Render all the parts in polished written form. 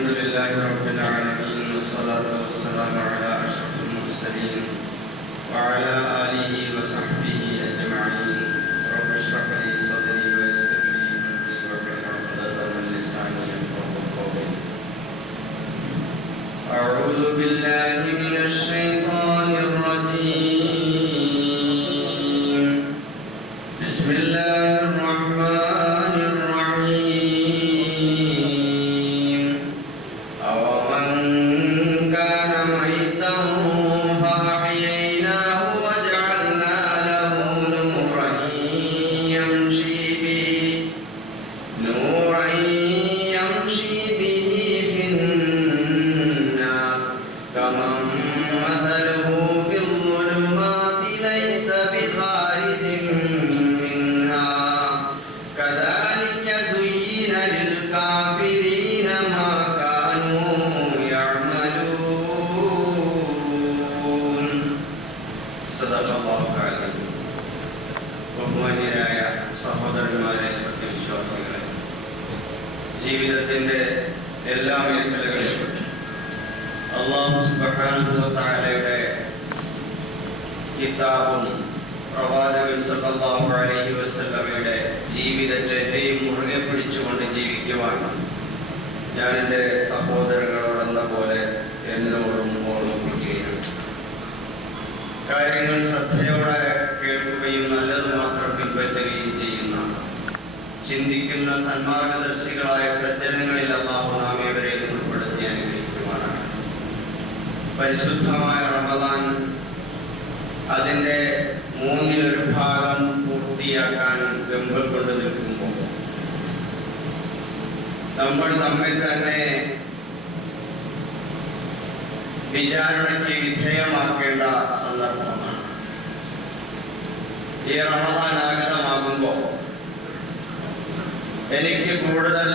الحمد لله رب العالمين والصلاة والسلام على أشرف المرسلين وعلى آله وصحبه أجمعين. رب اشرح لي صدري ويسر لي أمري واحلل عقدة من لساني يفقهوا قولي. أعوذ بالله من الشيطان الرجيم. بسم الله الرحمن الرحيم. أومن كان ميتا فأحييناه وجعلنا له نورا يمشي به في الناس كمن مثله في الظلمات ليس بخارج منها كذلك زين للكافرين ما كانوا يعملون. صدق الله العظيم. ബഹുമാന്യരായ സഹോദരന്മാരെ, സത്യവിശ്വാസികളെ, ജീവിതത്തിന്റെ എല്ലാ മേഖലകളിലും അല്ലാഹു സുബ്ഹാനഹു വ തആലയുടെ കിതാബും പ്രവാചകൻ സല്ലല്ലാഹു അലൈഹി വസല്ലമയുടെ ജീവിതചര്യയും മുറുകെ പിടിച്ചുകൊണ്ട് ജീവിക്കുവാൻ ഞാൻ എൻ്റെ സഹോദരങ്ങളോടെന്ന പോലെ എന്നോടും ഓർമ്മിപ്പിക്കുകയാണ്. കാര്യങ്ങൾ ശ്രദ്ധയോടെ കേൾക്കുകയും നല്ലത് മാത്രം പിൻപറ്റുകയും ചെയ്യുന്ന ചിന്തിക്കുന്ന സന്മാർഗദർശികളായ സജ്ജനങ്ങളിൽ അല്ലാഹു നാം ഏവരെയും ഉൾപ്പെടുത്തി അനുഗ്രഹിക്കുവാനാണ്. പരിശുദ്ധമായ റമദാൻ അതിൻ്റെ മൂന്നിലൊരു ഭാഗം പൂർത്തിയാക്കാൻ വെമ്പൽ കൊണ്ട് നിൽക്കുമ്പോൾ നമ്മൾ നമ്മെ തന്നെ വിചാരണയ്ക്ക് വിധേയമാക്കേണ്ട സന്ദർഭമാണ്. ഈ റമദാൻ ആഗതമാകുമ്പോൾ എനിക്ക് കൂടുതൽ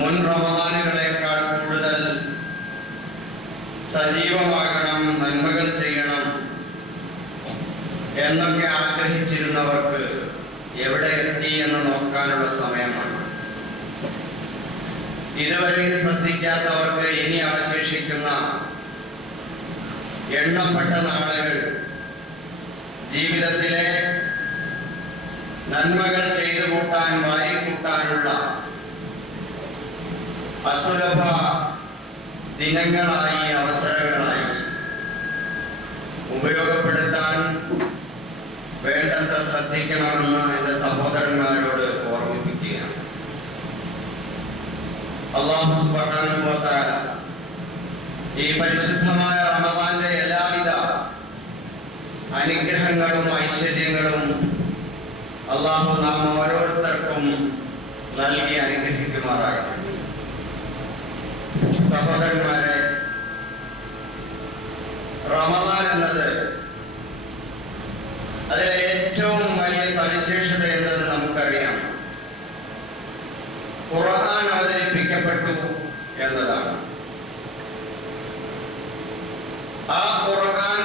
മുൻ റമദാനുകളെക്കാൾ കൂടുതൽ സജീവമാകണം, നന്മകൾ ചെയ്യണം എന്നൊക്കെ ആഗ്രഹിച്ചിരുന്നവർക്ക് എവിടെ എത്തി എന്ന് നോക്കാനുള്ള സമയമാണ്. ഇതുവരെയും ശ്രദ്ധിക്കാത്തവർക്ക് ഇനി അവശേഷിക്കുന്ന എണ്ണപ്പെട്ട നാളുകൾ ജീവിതത്തിലെ നന്മകൾ ചെയ്തു കൂട്ടാൻ, വാരിക്കൂട്ടാനുള്ള അസുലഭ ദിനങ്ങളായി, അവസരങ്ങളായി ഉപയോഗപ്പെടുത്താൻ വേണ്ടത്ര ശ്രദ്ധിക്കണമെന്ന് എൻ്റെ സഹോദരന്മാരോട് ഓർമ്മിപ്പിക്കുകയാണ്. അല്ലാഹു സുബ്ഹാനഹു വ തആല ഈ പരിശുദ്ധമായ റമദാന്റെ എല്ലാവിധ അനുഗ്രഹങ്ങളും ഐശ്വര്യങ്ങളും അല്ലാഹു നാം ഓരോരുത്തർക്കും നൽകി അനുഗ്രഹിക്കുമാറാകട്ടെ. സഹോദരന്മാരെ, റമദാൻ എന്നത് അതിലെ ഏറ്റവും വലിയ സവിശേഷത എന്നത് നമുക്കറിയാം. ഖുർആൻ അവതരിപ്പിക്കപ്പെട്ടു എന്നതാണ്. ആ ഖുർആൻ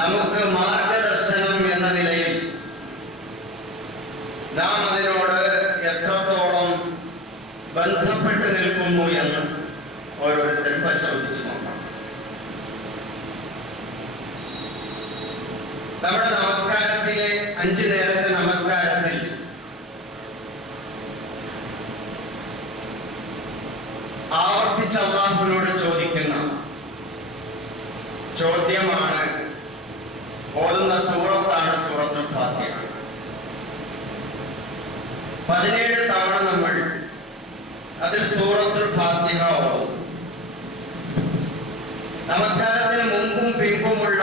നമുക്ക് മാർഗദർശനം എന്ന നിലയിൽ നാം അതിനോട് എത്രത്തോളം ബന്ധപ്പെട്ട് നിൽക്കുന്നു എന്ന് ഓരോരുത്തരും പരിശോധിച്ചു നോക്കണം. നമ്മുടെ നമസ്കാരത്തിലെ 5 നേരത്തെ നമസ്കാരത്തിൽ ആവർത്തിച്ച് അല്ലാഹുവിനോട് ചോദിക്കുന്ന ചോദ്യമാണ്, ഓതുന്ന സൂറത്താണ് സൂറത്തുൽ ഫാത്തിഹ. 17 തവണ നമ്മൾ അതിൽ സൂറത്തുൽ ഫാത്തിഹ ഓതും. നമസ്കാരത്തിന് മുമ്പും പിമ്പുമുള്ള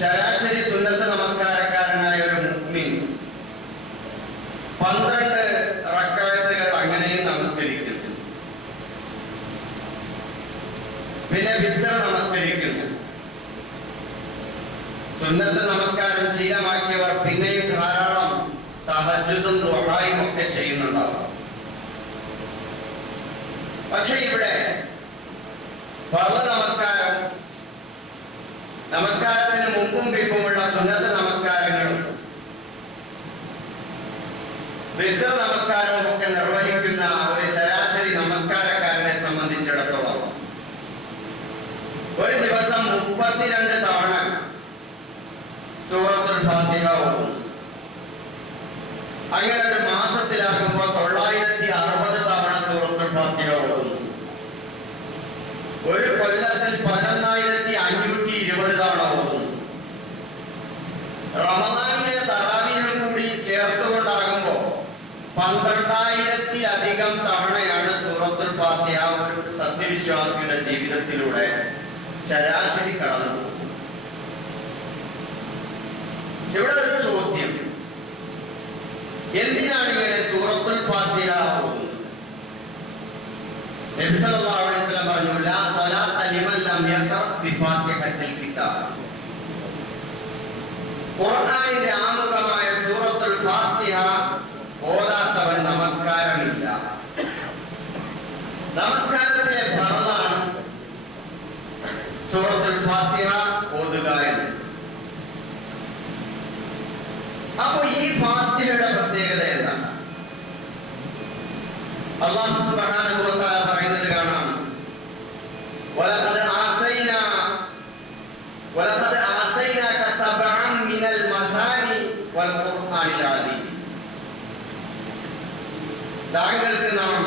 ശരാശരി സുന്നത്ത് നമസ്കാരക്കാരനായ ഒരു മുഅ്മിൻ 12 റക്അത്തുകൾ അങ്ങനെയും നമസ്കരിക്കുന്നു. പിന്നെ വിത്ർ നമസ്കരിക്കുന്നു. സുന്നത്ത് നമസ്കാരം ശീലമാക്കിയവർ പിന്നെയും ധാരാളം തഹജ്ജുദും ദുആയും ഒക്കെ ചെയ്യുന്നുണ്ടാവും. പക്ഷെ ഇവിടെ ഫർള് നമസ്കാരം, നമസ്കാരത്തിന് മുമ്പും പിമ്പുമുള്ള സുന്നത്ത് നമസ്കാരങ്ങളും വിത്ര നമസ്കാരവും ഒക്കെ നിർവഹിക്കുന്ന ഒരു ശരാശരി നമസ്കാരക്കാരനെ സംബന്ധിച്ചിടത്തോളം ഒരു ദിവസം 32 തവണ സൂറത്തുൽ ഫാത്തിഹ ഓതും. അങ്ങനെ ഒരു മാസത്തിലാകുമ്പോൾ 960 തവണ സൂറത്തുൽ ഫാത്തിഹ ഓതും. ഒരു കൊല്ലത്തിൽ 11,520 തവണ ഓതും. റമദാനിലെ തറാവീഹും കൂടി ചേർത്തുകൊണ്ടാകുമ്പോൾ 12,000-ലധികം തവണയാണ് സൂറത്തുൽ ഫാത്തിഹ ഒരു സത്യവിശ്വാസിയുടെ ജീവിതത്തിലൂടെ ശരാശരി കടന്നു പോകുന്നത്. ഇവിടെ ഒരു ചോദ്യം, എന്തിനാണ് ഇങ്ങനെ സൂറത്തുൽ ഫാത്തിഹ ഓതുന്നത്? നബി സല്ലല്ലാഹു അലൈഹി വസല്ലം പറഞ്ഞു, ലാ സ്വലാത്ത ലിമൻ ലം യഖറ ബിഫാത്തിഹത്തിൽ കിതാബ്. ഖുർആനിന്റെ ആമുഖമായ സൂറത്തുൽ ഫാത്തിഹ ഓതാത്തവൻ നമസ്കാരമില്ല. നമസ്കാരത്തിലെ ഫർളാണ് സൂറത്തുൽ ഫാത്തിഹ ഓതുക എന്ന്. അപ്പോൾ ഈ ഫാത്തിഹയുടെ പ്രത്യേകത എന്താണ്? അല്ലാഹു സുബ്ഹാനഹു വ തആല പറയുന്നത് കാണാം, വലഖദ് ആതൈനാക സബ്അൻ മിനൽ മസാനി വൽ ഖുർആനിൽ അദീം. താങ്കൾക്ക് നാം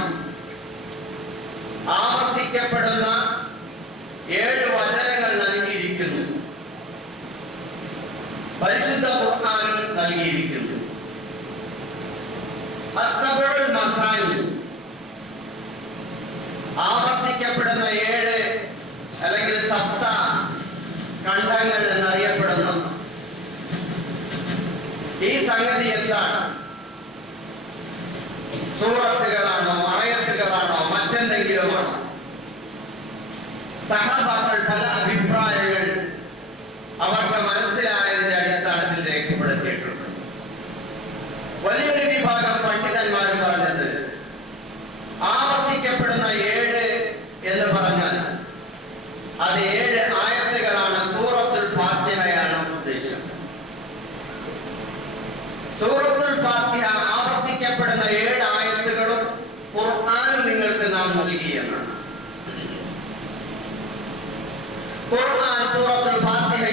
ആവർത്തിക്കപ്പെടുന്ന 7 വചനങ്ങൾ നൽകിയിരിക്കുന്നു, പരിശുദ്ധ ഖുർആനും നൽകിയിരിക്കുന്നു. അസ്സബഉൽ മസാനി, ആവർത്തിക്കപ്പെടുന്ന 7 അല്ലെങ്കിൽ സപ്ത ഖണ്ഡങ്ങൾ എന്നറിയപ്പെടുന്ന ഈ സംഗതി എന്താണ്? സൂറത്തുകളാണോ, ആയത്തുകളാണോ, മറ്റെന്തെങ്കിലുമാണോ? സഹാബാക്കൾ പല അഭിപ്രായങ്ങൾ അവർക്ക് മനസ്സിലായതിന്റെ അടിസ്ഥാനത്തിൽ രേഖപ്പെടുത്തിയിട്ടുണ്ട്. വലിയൊരു വിഭാഗം പണ്ഡിതന്മാരും പറഞ്ഞത് ആവർത്തിക്കപ്പെടുന്ന 7 എന്ന് പറഞ്ഞാൽ അത് 7 ആയത്തുകളാണ്, സൂറത്തുൽ ഫാത്തിഹയാണ് ഉദ്ദേശം. സൂറത്തുൽ ഫാത്തിഹ ആവർത്തിക്കപ്പെടുന്ന 7 ആയത്തുകളും ഖുർആനും നിങ്ങൾക്ക് നാം നൽകിയെന്നാണ്. ഖുർആൻ സൂറത്തുൽ ഫാത്തിഹ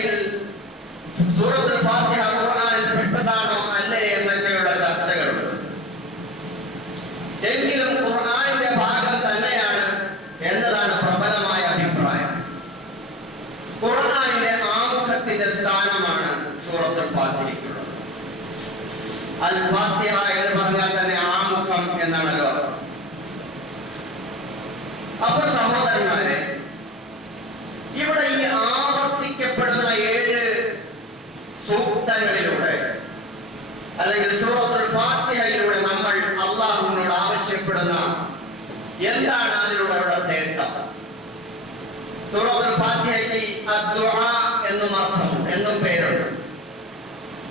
ഖുർആനിൽ പെട്ടതാണോ അല്ലേ എന്നൊക്കെയുള്ള ചർച്ചകളുണ്ട്. എങ്കിലും ഖുർആനിന്റെ ഭാഗം തന്നെയാണ് എന്നതാണ് പ്രബലമായ അഭിപ്രായം. ഖുർആനിന്റെ ആമുഖത്തിന്റെ സ്ഥാനമാണ് സൂറത്തുൽ ഫാത്തിഹയ്ക്കുള്ളത്. അൽ ഫാത്തിഹ എന്ന് പറഞ്ഞാൽ തന്നെ ആമുഖം എന്നാണല്ലോ. അപ്പൊ സഹോദരന്മാരെ, ഇവിടെ ഈ ആവർത്തിക്കപ്പെടുന്ന 7 സൂക്തങ്ങളിലൂടെ അല്ലെങ്കിൽ സൂറത്തുൽ ഫാത്തിഹയിലൂടെ നമ്മൾ അല്ലാഹുവിനോട് ആവശ്യപ്പെടുന്ന എന്താണ് അതിലൂടെയുള്ള നേട്ടം? സൂറത്തുൽ ഫാത്തിഹയ്ക്ക് അദ്ദുആ എന്നും അർത്ഥമുണ്ട്, എന്നും പേരുണ്ട്.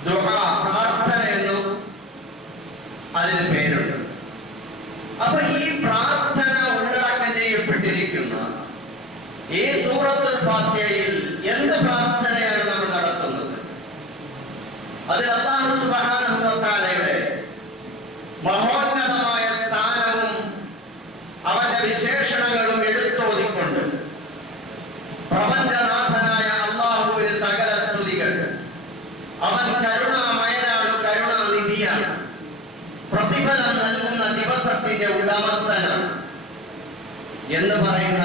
ദുആ, പ്രാർത്ഥന എന്നും അതിന് പേരുണ്ട്. അപ്പൊ ഈ പ്രാർത്ഥന ഉള്ളടക്കം ചെയ്യപ്പെട്ടിരിക്കുന്ന ഈ സൂറത്തുൽ ഫാത്തിഹയിൽ എന്ത് പ്രാർത്ഥനയാണ് നമ്മൾ നടത്തുന്നത്? അത് അല്ലാഹു സുബ്ഹാനഹു വ തആലയുടെ മഹോന്നതമായ സ്ഥാനവും അവന്റെ വിശേഷണങ്ങളും എടുത്തോതിക്കൊണ്ട് പ്രപഞ്ചനാഥനായ അല്ലാഹുവിന് സകല സ്തുതികൾ. അവൻ കരുണാമയനാണ്, കരുണാനിധിയാണ്, പ്രതിഫലം നൽകുന്ന ദിവസത്തിന്റെ ഉടമസ്ഥനാണ് എന്ന് പറയുന്ന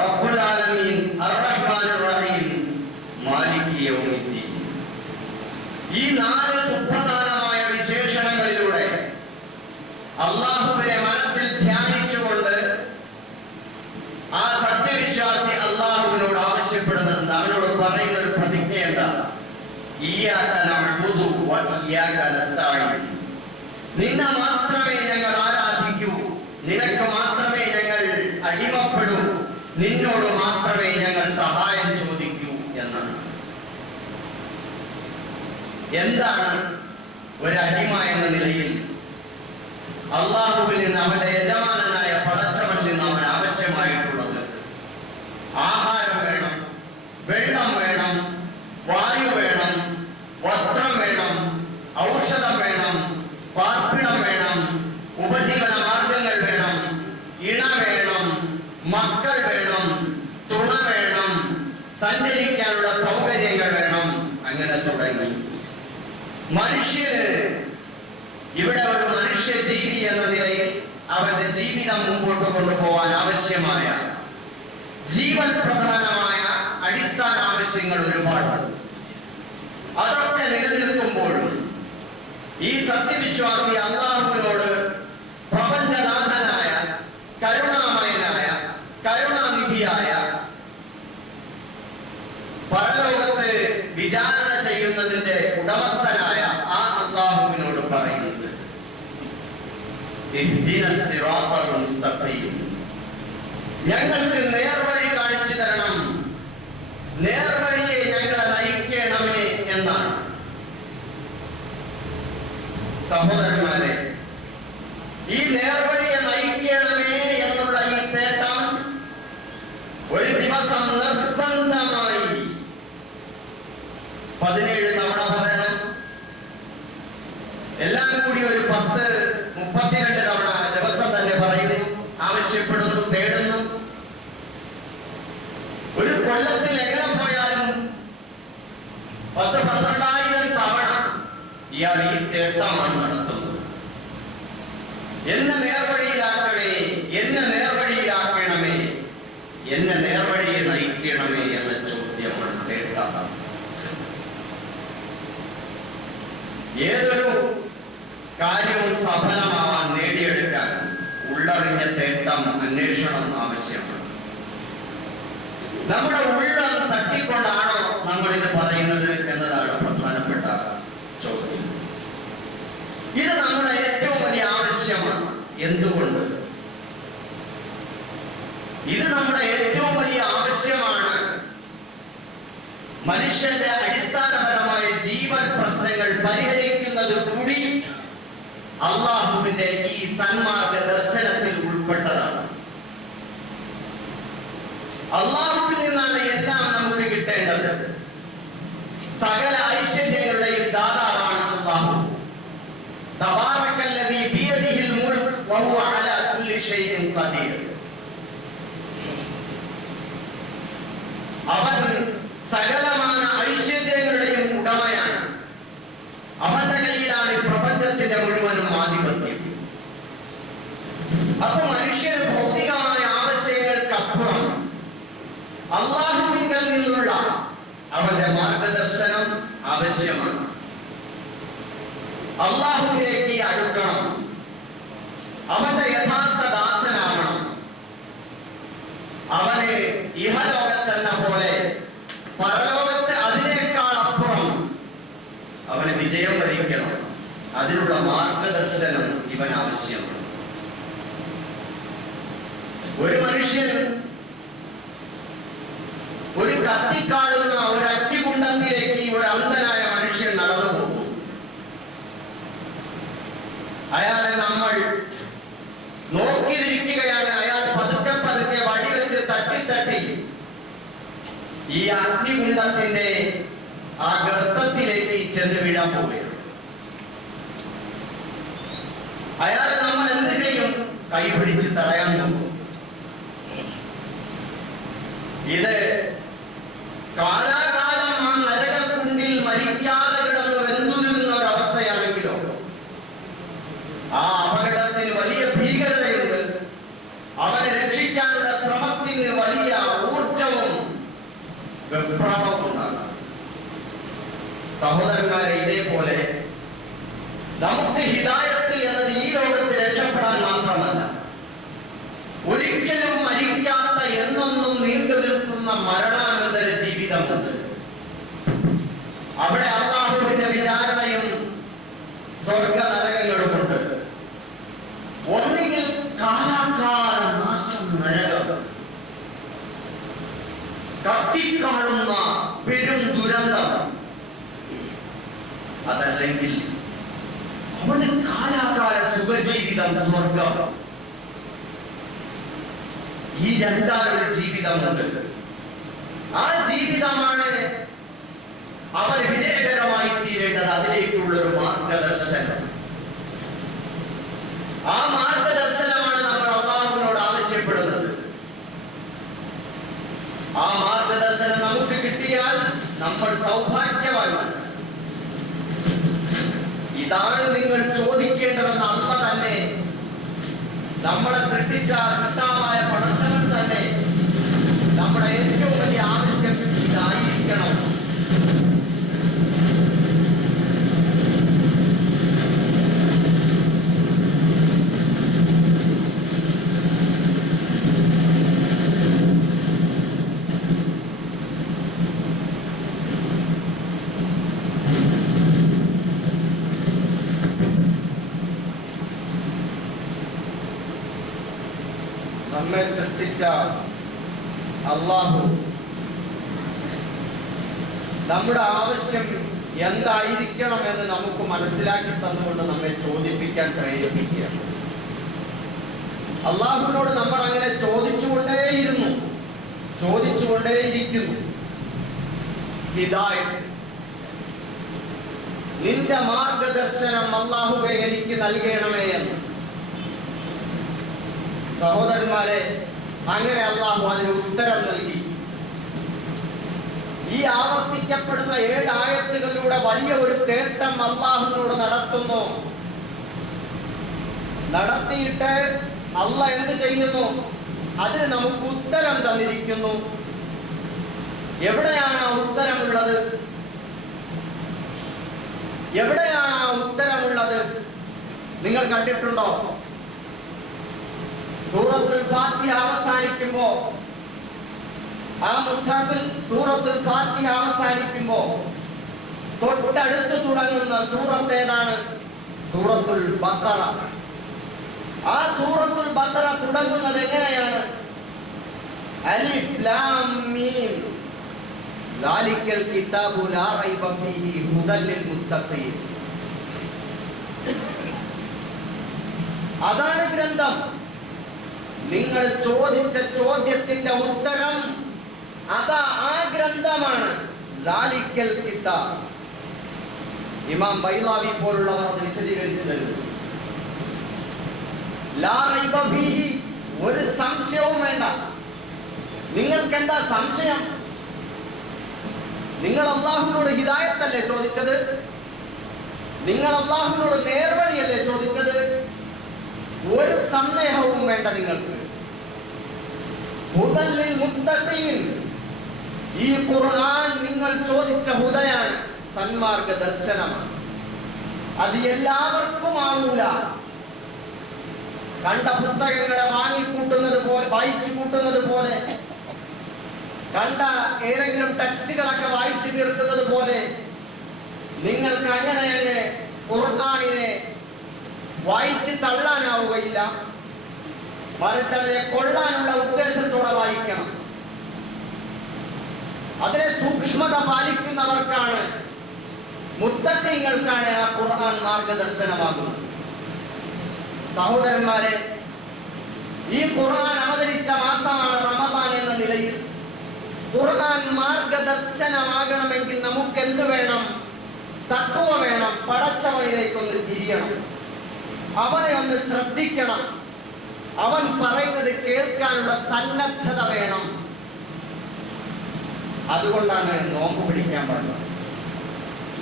റബ്ബുൽ ആലമീൻ അർ-റഹ്മാനിർ റഹീം മാലിക് യൗമിദ്ദീൻ. ഈ 4 സുപ്രധാനമായ വിശേഷണങ്ങളിലൂടെ അല്ലാഹുവിനെ മനസ്സിൽ ധ്യാനിച്ചുകൊണ്ട് ആ സത്യവിശ്വാസി അല്ലാഹുവിനോട് ആവശ്യപ്പെടുന്നത്, അവനോട് പറയുന്ന ഒരു പ്രതിജ്ഞ എന്താ? ഇയ്യാക നഅ്ബുദു വ ഇയ്യാക നസ്തഈൻ. നിന്നെ മാത്രമേ ഞങ്ങൾ ആരാധിക്കൂ, നിനക്ക് മാത്രമേ ഞങ്ങൾ അടിമപ്പെടൂ, നിന്നോട് മാത്രമേ ഞങ്ങൾ സഹായം ചോദിക്കൂ എന്നാണ്. എന്താണ് ഒരു അടിമ എന്ന നിലയിൽ അല്ലാഹുവിൽ നിന്ന്, അവന്റെ യജമാനനായ പടച്ചവനിൽ നിന്ന് അവൻ ആവശ്യമായിട്ടുള്ളത്? ആഹാരം വേണം, വെള്ളം വേണം, വായു വേണം, വസ്ത്രം വേണം, ഔഷധം വേണം, പാർപ്പിടം വേണം, അതിനുള്ള സൗകര്യങ്ങൾ വേണം. അങ്ങനെ തുടങ്ങി. മനുഷ്യന് ഇവിടെ ഒരു മനുഷ്യ ജീവി എന്ന നിലയിൽ അവന്റെ ജീവിതം മുമ്പോട്ട് കൊണ്ടുപോകാൻ ആവശ്യമായ ജീവൻ പ്രധാനമായ അടിസ്ഥാന ആവശ്യങ്ങൾ ഒരുപാടുണ്ട്. അതൊക്കെ നിലനിൽക്കുമ്പോഴും ഈ സത്യവിശ്വാസി അല്ലാഹുവിനോട് പ്രപഞ്ചനാഥനായ കരുണാമയനായ കരുണാനിധിയായ പരലോകത്ത് വിചാരണ ചെയ്യുന്നതിന്റെ ഉടമസ്ഥനായ ആ അല്ലാഹുവിനോട് പറയുന്നത്, ഇഹ്ദിനസ് സിറാത്തൽ മുസ്തഖീം, ഞങ്ങൾക്ക് നേർവഴി കാണിച്ചു തരണം, നേർവഴിയെ ഞങ്ങളെ നയിക്കണമേ എന്നാണ്. സഹോദരന്മാരെ, ഈ നേർവഴിയെ നയിക്കണമേ എന്നുള്ള ഈ തേട്ടം ഒരു ദിവസം നിർബന്ധമായി 17 തവണ പറയണം. എല്ലാം കൂടി ഒരു 32 തവണ ദിവസം തന്നെ പറയുന്നു, ആവശ്യപ്പെടുന്നു, തേടുന്നു. ഒരു കൊല്ലത്തിൽ എങ്ങനെ പോയാലും 10-12,000 തവണ ഇയാൾ ഈ തേട്ടമാണ് നടത്തുന്നത്. എന്നെ നേർവഴിയിലാക്കണേ, എന്നെ നേർവഴിയിലാക്കണമേ, എന്നെ നേർവഴിയെ നയിക്കണമേ എന്ന ചോദ്യമാണ് തേട്ടം. ഏതൊരു കാര്യവും സഫലമാവാൻ, നേടിയെടുക്കാൻ ഉള്ളറിഞ്ഞ തേട്ടം, അന്വേഷണം ആവശ്യമാണ്. നമ്മുടെ ഉള്ളം തട്ടിക്കൊണ്ടാണോ നമ്മൾ ഇത് പറയുന്നത് എന്നതാണ് പ്രധാനപ്പെട്ട ചോദ്യം. ഇത് നമ്മുടെ ഏറ്റവും വലിയ ആവശ്യമാണ്. എന്തുകൊണ്ട്? ഇത് നമ്മുടെ ഏറ്റവും വലിയ ആവശ്യമാണ്. മനുഷ്യന്റെ അടിസ്ഥാനപരമായ ജീവൻ പ്രശ്നങ്ങൾ പരിഹരിക്കുന്നത് കൂടി അല്ലാഹുവിന്റെ ഈ സന്മാർഗ ദർശനത്തിൽ ഉൾപ്പെട്ടതാണ്. അല്ലാഹുവിൽ നിന്നാണ് എല്ലാം നമുക്ക് കിട്ടേണ്ടത്. സകല ഐശ്വര്യങ്ങളുടെയും ദാതാവാണ് അല്ലാഹു. തബാറക്കല്ലദീ ബിയദിഹിൽ മുൽക് വഹുവ അലാ കുല്ലി ഷൈഇൻ ഖദീർ. അവൻ സകലമായ ഐശ്വര്യങ്ങളുടെയും ഉടമയാണ്. അവന്റെ കയ്യിലാണ് പ്രപഞ്ചത്തിന്റെ മുഴുവനും ആധിപത്യം. അപ്പൊ മനുഷ്യന് ഭൗതികമായ ആവശ്യങ്ങൾക്കപ്പുറം അല്ലാഹുവിൽ നിന്നുള്ള അവന്റെ മാർഗദർശനം ആവശ്യമാണ്. അല്ലാഹുവിലേക്ക് അടുക്കണം, അവന്റെ യഥാർത്ഥ ദാസനാവണം. അവന് ഇഹലോകത്തെന്ന പോലെ പരലോകത്ത് അതിനേക്കാൾ അപ്പുറം അവന് വിജയം വരിക്കണം. അതിനുള്ള മാർഗദർശനം ഇവൻ ആവശ്യമാണ്. ഒരു മനുഷ്യൻ ഒരു കത്തിക്കാളുന്ന ഒരു അഗ്നികുണ്ഡത്തിലേക്ക് ഒരു അന്ധനായ മനുഷ്യൻ നടന്നു പോകും. അയാളെ നമ്മൾ നോക്കിയിരിക്കുകയാണ്. അയാൾ പതുക്കെ പതുക്കെ വടിവെച്ച് തട്ടി ഈ അഗ്നികുണ്ഡത്തിന്റെ ആ ഗർത്തത്തിലേക്ക് ചെന്ന് വീഴാൻ പോവുകയാണ്. അയാളെ നമ്മൾ എന്ത് ചെയ്യും? കൈപിടിച്ച് തടയാൻ നോക്കും. ഇത് കാലാകാലം ആ നരകക്കുണ്ടിൽ മരിക്കാതെ കിടന്ന് വെന്തുരുകുന്ന ഒരവസ്ഥയാണെങ്കിലോ ആ അപകടത്തിന് വലിയ ഭീകരതയുണ്ട്. അവനെ രക്ഷിക്കാനുള്ള ശ്രമത്തിന് വലിയ ഊർജവും വെപ്രാളവും ഉണ്ടാകും. സഹോദരന്മാരെ, ഇതേപോലെ നമുക്ക് ഹിദായത്ത് എന്നത് ഈ ലോകത്ത് രക്ഷപ്പെടാൻ മാത്രമല്ല, ഒരിക്കലും മരിക്കാത്ത എന്നെന്നും നീണ്ടു നിൽക്കുന്ന മരണാനന്തര ജീവിതമുണ്ട്. അവിടെ അല്ലാഹുവിന്റെ വിചാരണയും സ്വർഗ നരകങ്ങളുമുണ്ട്. ഒന്നുകിൽ കാലാകാല നാശം, നരകം, കത്തിക്കാളുന്ന പെരും ദുരന്തം, അതല്ലെങ്കിൽ അവന് കാലാകാല സുഖജീവിതം, സ്വർഗം. ഈ രണ്ടാമൊരു ജീവിതമുണ്ട്. ആ ജീവിതമാണ് അവർ വിജയകരമായി തീരേണ്ടത്. അതിലേക്കുള്ള ഒരു മാർഗദർശനം. ആ മാർഗദർശനമാണ് നമ്മൾ അല്ലാഹുവിനോട് ആവശ്യപ്പെടുന്നത്. ആ മാർഗദർശനം നമുക്ക് കിട്ടിയാൽ നമ്മൾ സൗഭാഗ്യവാന്മാർ. ഇതാണ് നിങ്ങൾ ചോദിക്കേണ്ടതെന്ന് അല്ല തന്നെ, നമ്മളെ സൃഷ്ടിച്ച സൃഷ്ടാവായ പടച്ചവൻ തന്നെ നമ്മുടെ ഏറ്റവും വലിയ ആവശ്യം ഇതായിരിക്കണം. നമ്മെ സൃഷ്ടിച്ച അല്ലാഹു നമ്മുടെ ആവശ്യം എന്തായിരിക്കണം എന്ന് നമുക്ക് മനസ്സിലാക്കി തന്നുകൊണ്ട് നമ്മെ ചോദിപ്പിക്കാൻ പ്രേരിപ്പിക്കുകയാണ്. അല്ലാഹുവിനോട് നമ്മൾ അങ്ങനെ ചോദിച്ചുകൊണ്ടേയിരിക്കുന്നു. ഹിദായത്ത്, നിന്റെ മാർഗദർശനം അല്ലാഹുവേ എനിക്ക് നൽകണമേ എന്ന്. സഹോദരന്മാരെ, അങ്ങനെ അല്ലാഹു അതിന് ഉത്തരം നൽകി. ഈ ആവർത്തിക്കപ്പെടുന്ന 7 ആയത്തുകളിലൂടെ വലിയ ഒരു തേട്ടം അല്ലാഹുവിനോട് നടത്തിയിട്ട് അല്ലാഹ് എന്ത് ചെയ്യുന്നു? അതിന് നമുക്ക് ഉത്തരം തന്നിരിക്കുന്നു. എവിടെയാണ് ആ ഉത്തരമുള്ളത്? നിങ്ങൾ കണ്ടിട്ടുണ്ടോ? സൂറത്തുൽ ഫാത്തിഹ അവസാനിക്കുമ്പോ, ആ മുസ്ഹഫിൽ സൂറത്തുൽ ഫാത്തിഹ അവസാനിക്കുമ്പോ തൊട്ടടുത്ത് തുടങ്ങുന്ന സൂറത്ത് ഏതാണ്? സൂറത്തുൽ ബഖറ. ആ സൂറത്തുൽ ബഖറ തുടങ്ങുന്നത് എങ്ങനെയാണ്? അലിഫ് ലാം മീം ദാലിക്കൽ കിതാബു ലാ റൈബ ഫീഹി ഹുദൽ ലിൽ മുത്തഖീൻ. അതാണ് ഗ്രന്ഥം. നിങ്ങൾ ചോദിച്ച ചോദ്യത്തിന്റെ ഉത്തരം അതാ, ആ ഗ്രന്ഥമാണ്. ദാലിക്കൽ കിതാബ്. ഇമാം ബൈളാവി പോലുള്ളവർ അത് വിശദീകരിച്ചു തരുന്നു. ലാ റൈബ ഫീഹി, ഒരു സംശയവും വേണ്ട. നിങ്ങൾക്ക് എന്താ സംശയം? നിങ്ങൾ അല്ലാഹുവിനോട് ഹിദായത്തല്ലേ ചോദിച്ചത്? നിങ്ങൾ അല്ലാഹുവിനോട് നേർവഴിയല്ലേ ചോദിച്ചത്? ഒരു സന്ദേഹവും വേണ്ട നിങ്ങൾക്ക്. ഹുദൽ ലിൽ മുത്തഖീൻ, ഈ ഖുർആൻ നിങ്ങൾ ചോദിച്ച ഹുദയാണ്, സന്മാർഗ ദർശനമാണ്. അത് എല്ലാവർക്കും ആവൂല. കണ്ട പുസ്തകങ്ങളെ വാങ്ങിക്കൂട്ടുന്നത് പോലെ, വായിച്ചു കൂട്ടുന്നത് പോലെ, കണ്ട ഏതെങ്കിലും ടെക്സ്റ്റുകളൊക്കെ വായിച്ചു തീർക്കുന്നത് പോലെ നിങ്ങൾക്ക് അങ്ങനെ ഖുർആനിനെ വായിച്ച് തള്ളാനാവുകയില്ല. മറിച്ച് അതിനെ കൊള്ളാനുള്ള ഉദ്ദേശത്തോടെ വായിക്കണം. അതിനെ സൂക്ഷ്മത പാലിക്കുന്നവർക്കാണ്, മുത്തഖീങ്ങൾക്കാണ് ആ ഖുർആൻ മാർഗദർശനമാകുന്നത്. സഹോദരന്മാരെ, ഈ ഖുർആൻ അവതരിച്ച മാസമാണ് റമദാൻ എന്ന നിലയിൽ ഖുർആൻ മാർഗദർശനമാകണമെങ്കിൽ നമുക്ക് എന്ത് വേണം? തഖ്വ വേണം. പടച്ചവനിലേക്കൊന്ന് തിരിയണം, അവനെ ഒന്ന് ശ്രദ്ധിക്കണം, അവൻ പറയുന്നത് കേൾക്കാനുള്ള സന്നദ്ധത വേണം. അതുകൊണ്ടാണ് നോമ്പ് പിടിക്കാൻ പറഞ്ഞത്.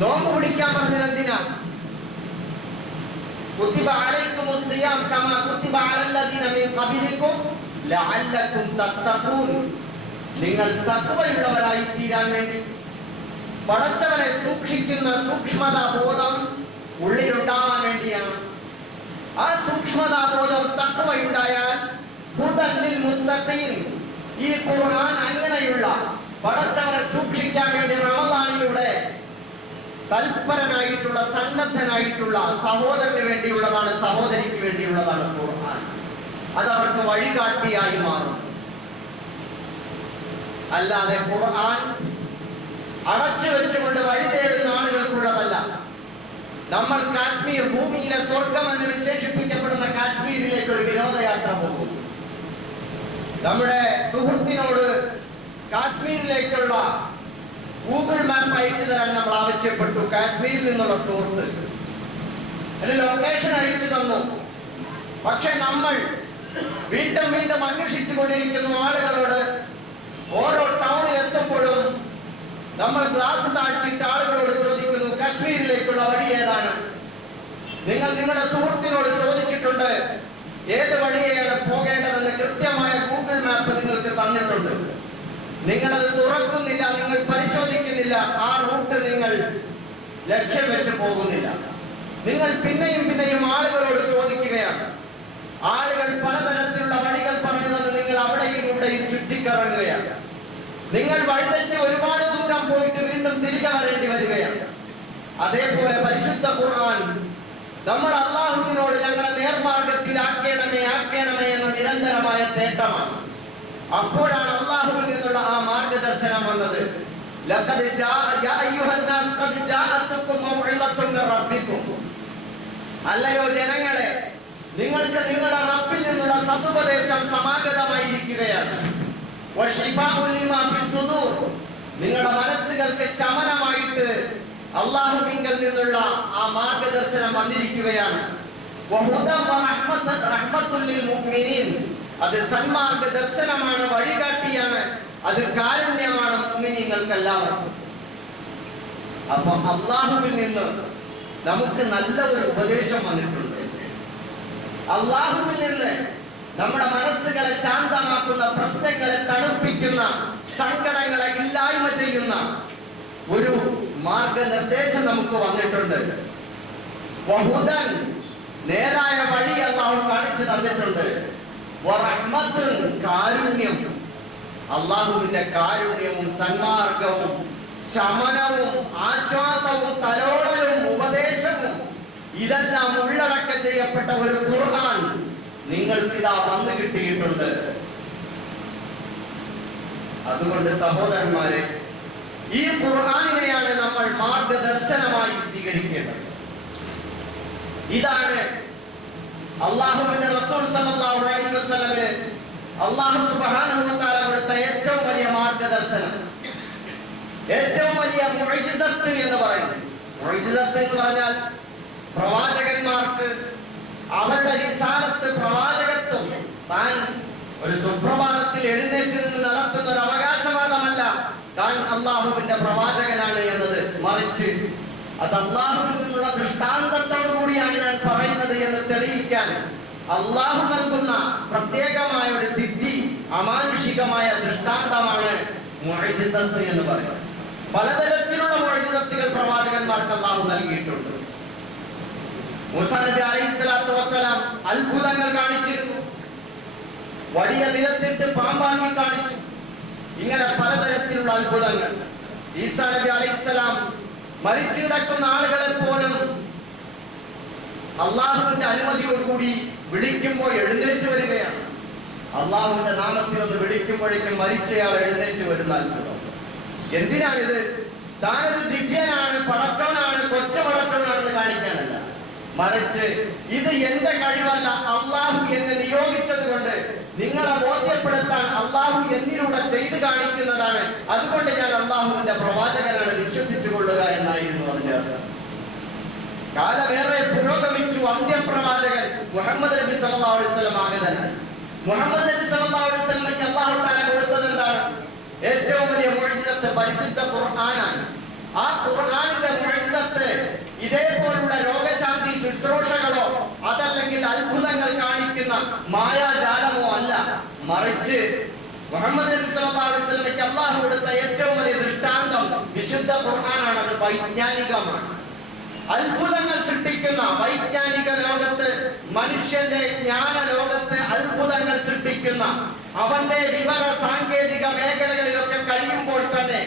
നോമ്പ് പിടിക്കാൻ പറഞ്ഞത് എന്തിനാ? കുത്തിബ അലൈക്കുമുസ് സിയാം കമാ കുത്തിബ അലല്ലദീന മിൻ ഖബലികും ലഅല്ലകും തത്തഖൂൻ, നിങ്ങൾ തഖ്വയുള്ളവരായി തീരാൻ വേണ്ടി, പടച്ചവനെ സൂക്ഷിക്കുന്ന സൂക്ഷ്മതാ ബോധം ഉള്ളിലുണ്ടാവാൻ വേണ്ടിയാണ്. ആ സൂക്ഷ്മതാ ബോധം തഖ്വയുണ്ടായാൽ ഹുദൽ ലിൽ മുത്തഖീൻ, ഈ ഖുർആൻ അങ്ങനെയുള്ള പടച്ചവനെ സൂക്ഷിക്കാൻ വേണ്ടി റമദാനിലൂടെ തൽപരനായിട്ടുള്ള, സന്നദ്ധനായിട്ടുള്ള സഹോദരന് വേണ്ടിയുള്ളതാണ്, സഹോദരിക്ക് വേണ്ടിയുള്ളതാണ് ഖുർആൻ. അത് അവർക്ക് വഴികാട്ടിയായി മാറും. അല്ലാതെ ഖുർആൻ അടച്ചു വെച്ചുകൊണ്ട് വഴി തേടുന്ന ആളുകൾക്കുള്ളതല്ല. നമ്മൾ കാശ്മീർ, ഭൂമിയിലെ സ്വർഗം എന്ന് വിശേഷിപ്പിക്കപ്പെടുന്ന കാശ്മീരിലേക്ക് ഒരു വിനോദയാത്ര പോകും. നമ്മുടെ സുഹൃത്തിനോട് കാശ്മീരിലേക്കുള്ള ഗൂഗിൾ മാപ്പ് അയച്ചു തരാൻ നമ്മൾ ആവശ്യപ്പെട്ടു. കാശ്മീരിൽ നിന്നുള്ള സുഹൃത്ത് ഒരു ലൊക്കേഷൻ അയച്ചു തന്നു. പക്ഷെ നമ്മൾ വീണ്ടും അന്വേഷിച്ചു കൊണ്ടിരിക്കുന്ന ആളുകളോട് ഓരോ ടൗണിൽ എത്തുമ്പോഴും നമ്മൾ ഗ്ലാസ് താഴ്ത്തിയിട്ട് ആളുകളോട് ചോദിക്കുന്നു, കാശ്മീരിലേക്കുള്ള വഴി ഏതാണ്? നിങ്ങൾ നിങ്ങളുടെ സുഹൃത്തിനോട് ചോദിച്ചിട്ടുണ്ട്, ഏത് വഴിയാണ് പോകേണ്ടതെന്ന് കൃത്യമായ ഗൂഗിൾ മാപ്പ് നിങ്ങൾക്ക് തന്നിട്ടുണ്ട്. നിങ്ങളത് തുറക്കുന്നില്ല, നിങ്ങൾ പരിശോധിക്കുന്നില്ല, ആ റൂട്ട് നിങ്ങൾ ലക്ഷ്യം വെച്ച് പോകുന്നില്ല. നിങ്ങൾ പിന്നെയും പിന്നെയും ആളുകളോട് ചോദിക്കുകയാണ്. ആളുകൾ പലതരത്തിലുള്ള വഴികൾ പറഞ്ഞതെന്ന് നിങ്ങൾ അവിടെയും ഇവിടെയും ചുറ്റിക്കറങ്ങുകയാണ്. നിങ്ങൾ വഴിതെറ്റി ഒരുപാട് ദൂരം പോയിട്ട് വീണ്ടും തിരികെ വരേണ്ടി വരികയാണ്. അതേപോലെ പരിശുദ്ധ ഖുർആൻ നമ്മൾ അല്ലാഹുവിനോട് ഞങ്ങളെ നേർമാർഗത്തിലാക്കണമേ ആക്കണമേ എന്ന നിരന്തരമായ തേട്ടമാണ്. അപ്പോഴാണ് അല്ലാഹുവിൽ നിന്നുള്ള ആ മാർഗദർശനം വന്നത്. ലഖദ് യാ അയ്യുഹന്നാസ് ഖദ് ജാഅതുക്കും മൗഇളത്തും മിർ റബ്ബിക്കും. അല്ലയോ ജനങ്ങളെ, നിങ്ങൾക്ക് നിങ്ങളുടെ റബ്ബിൽ നിന്നുള്ള സതുപദേശം സമാഗതമായിരിക്കുകയാണ്. വശിഫാഉൻ ലിമാ ഫിസ്സുദൂർ. നിങ്ങളുടെ മനസ്സുകൾക്ക് ശമനമായിട്ട് അല്ലാഹുവിങ്കൽ നിന്നുള്ള ആ മാർഗദർശനം വന്നിരിക്കുകയാണ്. വഹുദൻ വറഹ്മത്തുൽ ലിൽ മുഅ്മിനീൻ. അത് സന്മാർഗ ദർശനമാണ്, വഴികാട്ടിയാണ്, അത് കാരുണ്യമാണ് മുഅ്മിനീങ്ങൾക്ക് എല്ലാവർക്കും. അപ്പോൾ അല്ലാഹുവിൽ നിന്ന് നമുക്ക് നല്ല ഒരു ഉപദേശം വന്നിട്ടുണ്ട്. അല്ലാഹുവിൽ നിന്ന് നമ്മുടെ മനസ്സുകളെ ശാന്തമാക്കുന്ന, പ്രശ്നങ്ങളെ തണുപ്പിക്കുന്ന, സങ്കടങ്ങളെ ഇല്ലായ്മ ചെയ്യുന്ന ഒരു മാർഗനിർദ്ദേശം നമുക്ക് വന്നിട്ടുണ്ട്. വഹുദൻ, നേരായ വഴി അല്ലാഹു കാണിച്ചു തന്നിട്ടുണ്ട്. വറഹ്മത്തുൻ, കാരുണ്യം, അല്ലാഹുവിന്റെ കാരുണ്യവും സന്മാർഗവും ശമനവും ആശ്വാസവും തലോടലും ഉപദേശവും ഇതെല്ലാം ഉള്ളടക്കം ചെയ്യപ്പെട്ട ഒരു ഖുർആൻ നിങ്ങൾക്കിതാ വന്നു കിട്ടിയിട്ടുണ്ട്. അതുകൊണ്ട് സഹോദരന്മാരെ, ഈ ഖുർആനിനെയാണ് നമ്മൾ മാർഗദർശനമായി സ്വീകരിക്കേണ്ടത്. ഇതാണ് അല്ലാഹുവിന്റെ റസൂൽ സല്ലല്ലാഹു അലൈഹി വസല്ലമയെ അല്ലാഹു സുബ്ഹാനഹു വ തആല കൊടുത്ത ഏറ്റവും വലിയ മാർഗദർശനം, ഏറ്റവും വലിയ മുഅ്ജിസത്ത് എന്ന് പറയും. മുഅ്ജിസത്ത് എന്ന് പറഞ്ഞാൽ പ്രവാചകന്മാർക്ക് അവരുടെ റിസാലത്ത്, പ്രവാചകത്വം താൻ ഒരു സുപ്രഭാതത്തിൽ എഴുന്നേറ്റ് നിന്ന് നടത്തുന്ന ഒരു അവകാശവാദമല്ല താൻ അല്ലാഹുവിന്റെ പ്രവാചകനാണ് എന്നത്. മറിച്ച് അത് അല്ലാഹുവിൽ നിന്നുള്ള ദൃഷ്ടാന്തത്തോടു കൂടിയാണ് ഞാൻ പറയുന്നത് എന്ന് തെളിയിക്കാൻ അല്ലാഹു നൽകുന്ന പ്രത്യേകമായ ഒരു സിദ്ധി, അമാനുഷികമായ ദൃഷ്ടാന്തമാണ് മുഅ്ജിസത്ത് എന്ന് പറയുന്നത്. പലതരത്തിലുള്ള മുഅ്ജിസത്തുകൾ പ്രവാചകന്മാർക്ക് അല്ലാഹു നൽകിയിട്ടുണ്ട്. മൂസാ നബി അലൈഹിസ്സലാത്തു വസ്സലാം അത്ഭുതങ്ങൾ കാണിച്ചിരുന്നു. വടിയ നിലത്തിട്ട് പാമ്പാക്കി കാണിച്ചു. ഇങ്ങനെ പലതരത്തിലുള്ള അത്ഭുതങ്ങൾ. ഈസാ നബി അലൈഹിസ്സലാം മരിച്ചു കിടക്കുന്ന ആളുകളെ പോലും അള്ളാഹുവിന്റെ അനുമതിയോടുകൂടി വിളിക്കുമ്പോൾ എഴുന്നേറ്റ് വരികയാണ്. അള്ളാഹുവിന്റെ നാമത്തിൽ ഒന്ന് വിളിക്കുമ്പോഴേക്കും മരിച്ചയാൾ എഴുന്നേറ്റ് വരുന്ന അത്ഭുതം. എന്തിനാണിത്? താനത് ദിവ്യനാണ്, പടച്ചവനാണ്, കൊച്ച പടച്ചവനാണെന്ന് കാണിക്കാനല്ല, മറിച്ച് ഇത് എന്റെ കഴിവല്ല, അള്ളാഹു എന്നെ നിയോഗിച്ചത് കൊണ്ട് നിങ്ങളെ ബോധ്യപ്പെടുത്താൻ അള്ളാഹു എന്നിലൂടെ ചെയ്തു കാണിക്കുന്നതാണ്. അതുകൊണ്ട് ഞാൻ അള്ളാഹുവിന്റെ പ്രവാചകനാണ്, വിശ്വസിച്ചു കൊള്ളുക എന്നായിരുന്നു അതിന്റെ അർത്ഥം. കാലമേറെ പുരോഗമിച്ചു. അന്ത്യപ്രവാചകൻ മുഹമ്മദ് നബി സല്ലല്ലാഹു അലൈഹി വസല്ലം ആഗതനായി. മുഹമ്മദ് നബി സല്ലല്ലാഹു അലൈഹി വസല്ലമയ്ക്ക് അല്ലാഹു തആല കൊടുത്തത് എന്താണ്? ഏറ്റവും വലിയ മുഅ്ജിസത്ത് പരിശുദ്ധ ഖുർആനാണ്. ആ ഖുർആനിന്റെ മുഅ്ജിസത്ത് ഇതേപോലുള്ള രോഗശാന്തി ശുശ്രൂഷകളോ അതല്ലെങ്കിൽ അത്ഭുതങ്ങൾ കാണിക്കുന്ന മായാജാലമോ അല്ല, മറിച്ച് മുഹമ്മദ് നബി സല്ലല്ലാഹു അലൈഹി വസല്ലമയ്ക്ക് അല്ലാഹു കൊടുത്ത ഏറ്റവും വലിയ ദൃഷ്ടാന്തം വിശുദ്ധ ഖുർആനാണ്. അത് വൈജ്ഞാനികമാണ്. അത്ഭുതങ്ങൾ സൃഷ്ടിക്കുന്ന, വൈജ്ഞാനിക ലോകത്ത്, മനുഷ്യന്റെ ജ്ഞാന ലോകത്ത് അത്ഭുതങ്ങൾ സൃഷ്ടിക്കുന്ന, അവന്റെ വിവര സാങ്കേതിക മേഖലകളിലൊക്കെ കഴിയുമ്പോൾ തന്നെ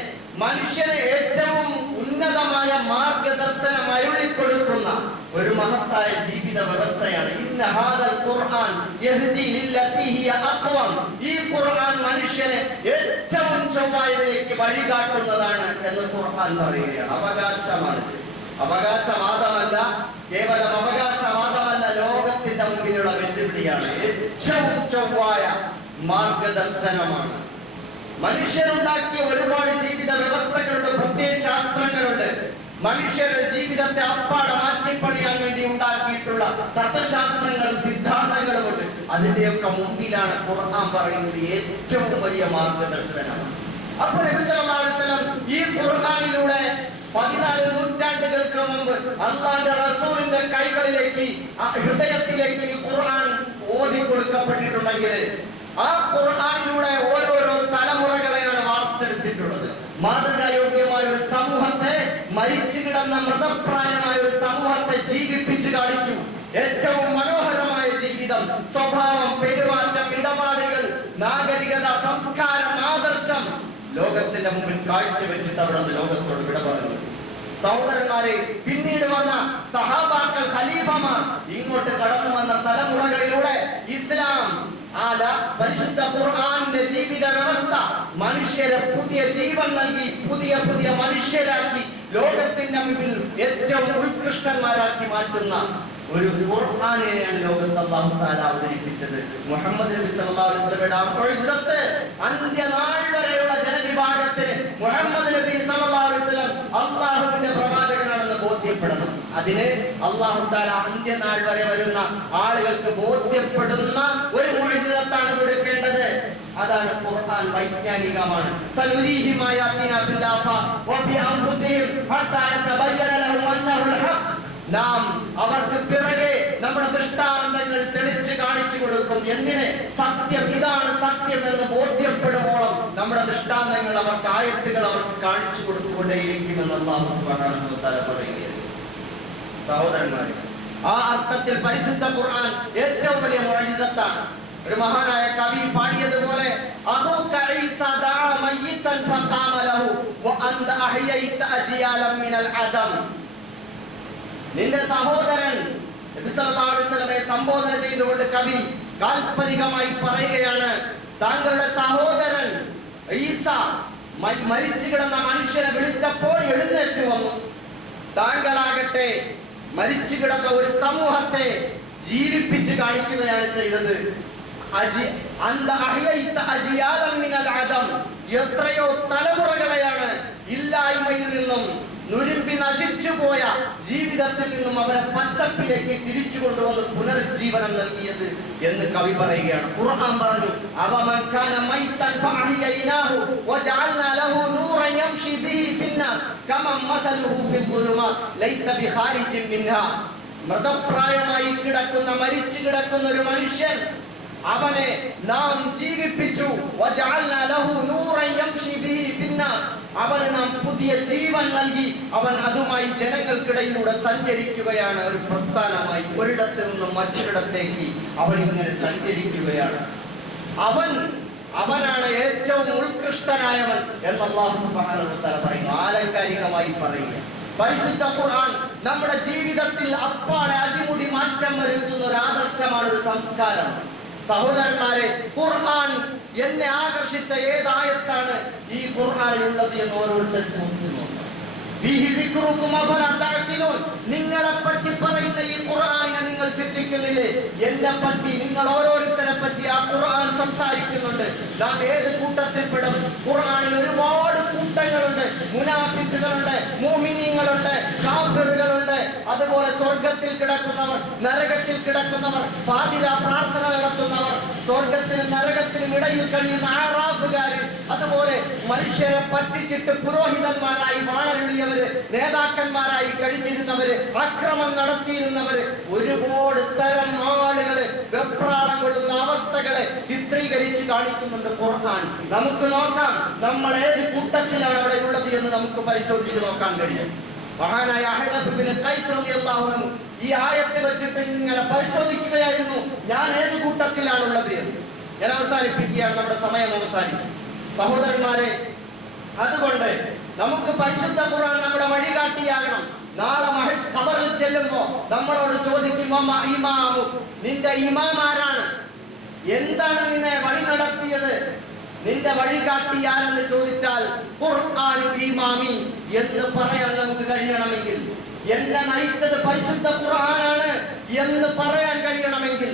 മനുഷ്യന് ഏറ്റവും ഉന്നതമായ മാർഗദർശനം അരുളിക്കൊടുക്കുന്ന ഒരു മഹത്തായ ജീവിത വ്യവസ്ഥയാണ്. ഇന്ന ഹാദൽ ഖുർആൻ യഹ്ദി ലില്ലതി ഹിയ അഖ്വം. ഈ ഖുർആൻ മനുഷ്യനെ ഏറ്റവും ചൊവ്വായതിലേക്ക് വഴികാട്ടുന്നതാണ് എന്ന് ഖുർആൻ പറയുകയാണ്. അവകാശമാണ്, അവകാശവാദമല്ല, കേവലം അവകാശവാദമല്ല, ലോകത്തിന്റെ മുമ്പിലുള്ള വെല്ലുവിളിയാണ്. ഏറ്റവും ചൊവ്വായ മാർഗദർശനമാണ്. മനുഷ്യനുണ്ടാക്കിയ ഒരുപാട് ജീവിത വ്യവസ്ഥകളുണ്ട്, പ്രത്യയശാസ്ത്രങ്ങളുണ്ട്. മനുഷ്യരുടെ ജീവിതത്തെ അപ്പാടെ മാറ്റിപ്പണിയാൻ വേണ്ടി ഉണ്ടാക്കിയിട്ടുള്ള തത്വശാസ്ത്രങ്ങളും സിദ്ധാന്തങ്ങളുമുണ്ട്. അതിന്റെയൊക്കെ മുമ്പിലാണ് ഖുർആൻ പറയുന്നത് ഏറ്റവും വലിയ മാർഗദർശനമാണ്. അപ്പോൾ നബി സല്ലല്ലാഹു അലൈഹി വസല്ലം ഈ ഖുർആനിലൂടെ 14 നൂറ്റാണ്ടുകൾക്ക് മുമ്പ് അല്ലാഹുവിന്റെ റസൂലിന്റെ കൈകളിലേക്ക് ഹൃദയത്തിലേക്ക് ഈ ഖുർആൻ ഓതി കൊടുക്കപ്പെട്ടിട്ടുണ്ടെങ്കിൽ ആ ഖുർആനിലൂടെ ഓരോരോ തലമുറകളെയാണ് വാർത്തെടുത്തിട്ടുള്ളത്. മാതൃകായോഗ്യമായ ഒരു സമൂഹത്തെ, മരിച്ചു കിടന്ന മൃതപ്രായമായ ഒരു സമൂഹത്തെ ജീവിപ്പിച്ചു കാണിച്ചു. ഏറ്റവും മനോഹരമായ ജീവിതം, സ്വഭാവം, പെരുമാറ്റം, ഇടപാടുകൾ, നാഗരികത, സംസ്കാരം, ആദർശം ലോകത്തിന്റെ മുമ്പിൽ കാഴ്ചവെച്ചിട്ട് അവിടെ നിന്ന് ലോകത്തോട് വിട പറഞ്ഞു. സഹോദരന്മാരെ, പിന്നീട് വന്ന സഹാബാക്കൾ, ഖലീഫമാർ, ഇങ്ങോട്ട് കടന്നു വന്ന തലമുറകളിലൂടെ ഇസ്ലാം പരിശുദ്ധ ഖുർആന്റെ ജീവിത വ്യവസ്ഥ മനുഷ്യരെ പുതിയ ജീവൻ നൽകി, പുതിയ പുതിയ മനുഷ്യരാക്കി, ലോകത്തിന്റെ മുമ്പിൽ ഏറ്റവും ഉത്കൃഷ്ടന്മാരാക്കി മാറ്റുന്ന ഒരു ഖുർആനെയാണ് ലോകത്ത് അല്ലാഹു തആല അവതരിപ്പിച്ചത്. മുഹമ്മദ് നബി സല്ലല്ലാഹു അലൈഹി വസല്ലമയുടെ അന്ത്യനാൾ വരെയുള്ള ജനവിഭാഗത്തിന് മുഹമ്മദ് നബി സല്ലല്ലാഹു അലൈഹി വസല്ലം അല്ലാഹുവിന്റെ പ്രവാചകനാണെന്ന് ബോധ്യപ്പെടണം. അതിന് അല്ലാഹു തആല അന്ത്യനാൾ വരെ വരുന്ന ആളുകൾക്ക് ബോധ്യപ്പെടുന്ന ഒരു മുഅ്ജിസത്താണ് കൊടുക്കേണ്ടത്. അതാണ് ഖുർആൻ. വൈജ്ഞാനികമാണ്. സനുരീഹിം ആയാതിനാ ഫിൽ ആഫാഖ് വഫി അൻഫുസിഹിം ഹത്താ യതബയ്യന ലഹും അന്നഹുൽ ഹഖ്. നാം അവർക്ക് പിറകെ നമ്മുടെ ദൃഷ്ടാന്തങ്ങൾ തെളിച്ച് കാണിച്ചു കൊടുക്കും. എന്തിന്? സത്യം, ഇതാണ് സത്യം എന്ന് ബോധ്യപ്പെടുവോളം നമ്മുടെ ദൃഷ്ടാന്തങ്ങൾ, അവർക്ക് ആയത്തുകൾ അവർക്ക് കാണിച്ചു കൊടുത്തുകൊണ്ടേയിരിക്കുമെന്ന് അല്ലാഹു സുബ്ഹാനഹു വ തആല പറയുകയാണ്. സഹോദരന്മാരെ, ആ അർത്ഥത്തിൽ പരിശുദ്ധ ഖുർആൻ ഏറ്റവും വലിയ മുഅ്ജിസത്താണ്. ഒരു മഹാനായ കവി പാടിയതുപോലെ അഹൂക ഈസ ദഅ മയ്യിതൻ ഫഖാമ ലഹു വ അൻത അഹ്യൈത അജിയാലൻ മിനൽ അദം. നിന്റെ സഹോദരൻ നബി സല്ലല്ലാഹു അലൈഹി വസല്ലമയെ സംബോധന ചെയ്തുകൊണ്ട് കവി കാൽപ്പനികമായി പറയുകയാണ്, താങ്കളുടെ സഹോദരൻ ഈസ മരിച്ചു കിടന്ന മനുഷ്യനെ വിളിച്ചപ്പോൾ എഴുന്നേറ്റ് വന്നു. താങ്കളാകട്ടെ മരിച്ചു കിടന്ന ഒരു സമൂഹത്തെ ജീവിപ്പിച്ച് കാണിക്കുകയാണ് ചെയ്തത്. എത്രയോ തലമുറകളെയാണ് ഇല്ലായ്മയിൽ നിന്നും, നുരുമ്പി നശിച്ചുപോയ ജീവിതത്തിൽ നിന്നും അവരെ പച്ചപ്പിലേക്ക് തിരിച്ചു കൊണ്ടുവന്ന് പുനരുജ്ജീവനം നൽകിയത് എന്ന് കവി പറയുകയാണ്. ഖുർആൻ പറഞ്ഞു, അവമൻ കാന മൈതൻ ഫഅഹ്യൈനാഹു വജഅൽനാ ലഹു നൂറൻ യംശി ബിഹി ഫിന്നാസ് കമൻ മസലുഹു ഫിദ്ദുലുമാത് ലൈസ ബിഖാരിജിൻ മിൻഹാ. മൃതപ്രായമായി കിടക്കുന്ന, മരിച്ചു കിടക്കുന്ന ഒരു മനുഷ്യൻ, അവനെ നാം ജീവിപ്പിച്ചു. വജഅൽനാ ലഹു നൂറൻ യംശി ബിഹി ഫിന്നാസ്. അവന് നാം പുതിയ ജീവൻ നൽകി. അവൻ അതുമായി ജനങ്ങൾക്കിടയിലൂടെ സഞ്ചരിക്കുകയാണ്. ഒരു പ്രസ്ഥാനമായി ഒരിടത്ത് നിന്നും മറ്റൊരിടത്തേക്ക് അവൻ ഇങ്ങനെ സഞ്ചരിക്കുകയാണ്. അവനാണ് ഏറ്റവും ഉത്കൃഷ്ടനായവൻ എന്ന് അല്ലാഹു സുബ്ഹാനഹു വ തആല പറയുന്നു. ആലങ്കാരികമായി പറയുക. പരിശുദ്ധ ഖുർആൻ നമ്മുടെ ജീവിതത്തിൽ അപ്പാടെ അടിമുടി മാറ്റം വരുത്തുന്ന ഒരു ആദർശമാണ്, ഒരു സംസ്കാരമാണ്. സഹോദരന്മാരെ, ഖുർആൻ എന്നെ ആകർഷിച്ച ഏതായത്താണ് ഈ ഖുർആനിലുള്ളത് എന്ന് ഓരോരുത്തർ ചോദിച്ചു നോക്കാം. നിങ്ങളെ പറ്റി പറയുന്ന ഈ ഖുർആനെ നിങ്ങൾ ചിന്തിക്കുന്നില്ലേ? എന്നെ പറ്റി, നിങ്ങൾ ഓരോരുത്തരെ പറ്റി ആ ഖുർആൻ സംസാരിക്കുന്നുണ്ട്. നാം ഏത് കൂട്ടത്തിൽപ്പെടും? ഖുർആനിൽ ഒരുപാട് കൂട്ടങ്ങളുണ്ട്. മുനാഫിക്കുകളുണ്ട്, മുഅ്മിനീങ്ങളുണ്ട്, കാഫിറുകളുണ്ട്, അതുപോലെ സ്വർഗത്തിൽ കിടക്കുന്നവർ, നരകത്തിൽ കിടക്കുന്നവർ, പാതിരാ പ്രാർത്ഥന നടത്തുന്നവർ, സ്വർഗത്തിനും നരകത്തിനും ഇടയിൽ കഴിയുന്ന ആറാഫുകാർ, അതുപോലെ മനുഷ്യരെ പറ്റിച്ചിട്ട് പുരോഹിതന്മാരായി വാണരുളിയവര്, നേതാക്കന്മാരായി കഴിഞ്ഞിരുന്നവര്, അക്രമം നടത്തിയിരുന്നവര്, ഒരുപാട് തരം ആളുകള്, വെപ്രാളം കൊള്ളുന്ന അവസ്ഥകളെ ചിത്രീകരിച്ച് കാണിക്കുന്നുണ്ട് ഖുർആൻ. നമുക്ക് നോക്കാം നമ്മൾ ഏത് കൂട്ടത്തിലാണ് അവിടെ ഉള്ളത് എന്ന് നമുക്ക് പരിശോധിച്ച് നോക്കാൻ കഴിയും. മഹാനായ അഹ്നഫ് ഇബ്നു ഖൈസ് റളിയല്ലാഹു അൻഹു ഈ ആയത്ത് വെച്ചിട്ട് ഇങ്ങനെ പരിശോധിക്കുകയായിരുന്നു, ഞാൻ ഏത് കൂട്ടത്തിലാണുള്ളത് എന്ന്. ഞാൻ അവസാനിപ്പിക്കുകയാണ്, നമ്മുടെ സമയം അവസാനിച്ചു. സഹോദരന്മാരെ, അതുകൊണ്ട് നമുക്ക് പരിശുദ്ധ ഖുർആൻ നമ്മുടെ വഴികാട്ടിയാകണം. നാളെ ഖബറിൽ ചെല്ലുമ്പോൾ നമ്മളോട് ചോദിക്കും, ഇമാമു, നിന്റെ ഇമാം ആരാണ്? എന്താണ് നിന്നെ വഴി നടത്തിയത്? നിന്റെ വഴികാട്ടിയാരെന്ന് ചോദിച്ചാൽ ഖുർആനു ഇമാമി എന്ന് പറയാൻ നമുക്ക് കഴിയണമെങ്കിൽ, എന്നെ നയിച്ചത് പരിശുദ്ധ ഖുർആനാണ് എന്ന് പറയാൻ കഴിയണമെങ്കിൽ,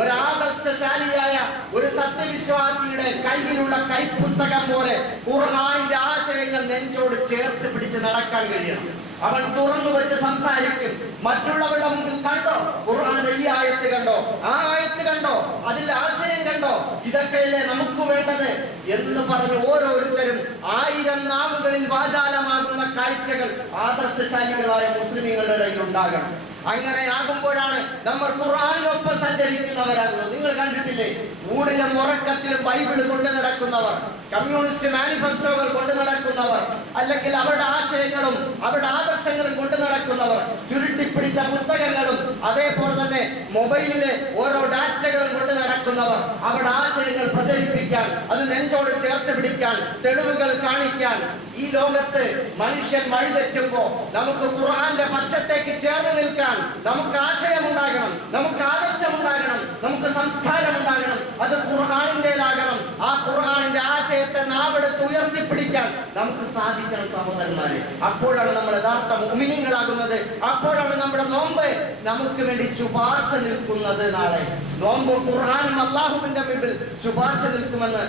ഒരാദർശശാലിയായ ഒരു സത്യവിശ്വാസിയുടെ കയ്യിലുള്ള കൈപ്പുസ്തകം പോലെ ഖുർആനിന്റെ ആശയങ്ങൾ നെഞ്ചോട് ചേർത്ത് പിടിച്ച് നടക്കാൻ കഴിയണം. അവൻ തുറന്നു വെച്ച് സംസാരിക്കും. മറ്റുള്ളവരുടെ മുമ്പിൽ കണ്ടോ ഖുർആന്റെ ഈ ആയത്ത് കണ്ടോ, ആ ആയത്ത് കണ്ടോ, അതിൽ ആശയം കണ്ടോ, ഇതൊക്കെയല്ലേ നമുക്ക് വേണ്ടത് എന്ന് പറഞ്ഞ് ഓരോരുത്തരും 1000 നാവുകളിൽ വാചാലമാകുന്ന കാഴ്ചകൾ ആദർശശാലികളായ മുസ്ലിമീങ്ങളുടെ ഇടയിൽ ഉണ്ടാകണം. അങ്ങനെ ആകുമ്പോഴാണ് നമ്മൾ ഖുർആനിനൊപ്പം സഞ്ചരിക്കുന്നവരാകുന്നത്. നിങ്ങൾ കണ്ടിട്ടില്ലേ, ഊണിലും ഉറക്കത്തിലും ബൈബിൾ കൊണ്ടു നടക്കുന്നവർ, കമ്മ്യൂണിസ്റ്റ് മാനിഫെസ്റ്റോകൾ കൊണ്ടു നടക്കുന്നവർ, അല്ലെങ്കിൽ അവരുടെ ആശയങ്ങളും അവരുടെ ആദർശങ്ങളും കൊണ്ടു നടക്കുന്നവർ, ചുരുട്ടിപ്പിടിച്ച പുസ്തകങ്ങളും അതേപോലെ തന്നെ മൊബൈലിലെ ഓരോ ഡാറ്റകളും കൊണ്ട് നടക്കുന്നവർ, അവരുടെ ആശയങ്ങൾ പ്രചരിപ്പിക്കാൻ, അത് നെഞ്ചോട് ചേർത്ത് പിടിക്കാൻ, തെളിവുകൾ കാണിക്കാൻ. ഈ ലോകത്ത് മനുഷ്യൻ വഴിതെറ്റുമ്പോ നമുക്ക് ഖുർആന്റെ പക്ഷത്തേക്ക് ചേർന്ന് നിൽക്കാൻ നമുക്ക് ആശയമുണ്ടാകണം, നമുക്ക് ആദർശമുണ്ടാകണം, നമുക്ക് സംസ്കാരം ഉണ്ടാകണം. അത് ഖുർആനിന്റേതാകണം. ആ ഖുർആനിന്റെ ആശയത്തെ നാവെടുത്ത് ഉയർത്തിപ്പിടിക്കാൻ നമുക്ക് സാധിക്കണം സഹോദരന്മാരെ. അപ്പോഴാണ് നമ്മൾ യഥാർത്ഥ മുഅ്മിനീങ്ങളാകുന്നത്. അപ്പോഴാണ് നമ്മുടെ നോമ്പ് നമുക്ക് വേണ്ടി ശുപാർശ നിൽക്കുന്നത്. നാളെ നോമ്പും ഖുർആനും അല്ലാഹുവിന്റെ മുമ്പിൽ ശുപാർശ നിൽക്കുമെന്ന്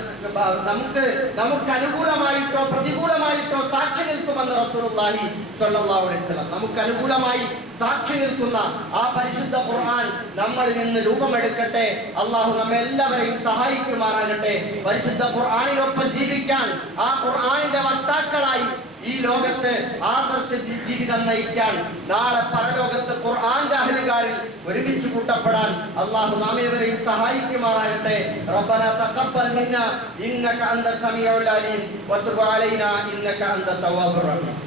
നമുക്ക് അനുകൂലമായിട്ടോ പ്രതികൂലമായിട്ടോ സാക്ഷി നിൽക്കുമെന്ന് റസൂലുള്ളാഹി സ്വല്ലല്ലാഹു അലൈഹി വസല്ലം. നമുക്ക് അനുകൂലമായി സാക്ഷി നിൽക്കുന്ന ആ പരിശുദ്ധ ഖുർആൻ നമ്മളിൽ നിന്ന് രൂപമെടുക്കട്ടെ. അല്ലാഹു നമ്മെ എല്ലാവരെയും സഹായിക്കുമാറാകട്ടെ. പരിശുദ്ധ ഖുർആനിനൊപ്പം ജീവിക്കാൻ, ആ ഖുർആനിന്റെ വക്താക്കളായി ഈ ലോകത്ത് ആദർശ ജീവിതം നയിക്കാൻ, നാളെ പരലോകത്ത് ഖുർആന്റെ അഹ്ലുകാരിൽ ഒരുമിച്ച് കൂട്ടപ്പെടാൻ അല്ലാഹു നമ്മേവരെയും സഹായിക്കുമാറാകട്ടെ. റബ്ബനാ തഖബ്ബൽ മിന്നാ ഇന്നക അന്ത സമീഉൽ അലീം വതുബ് അലൈനാ ഇന്നക അന്ത തവ്വാബുർ റഹീം.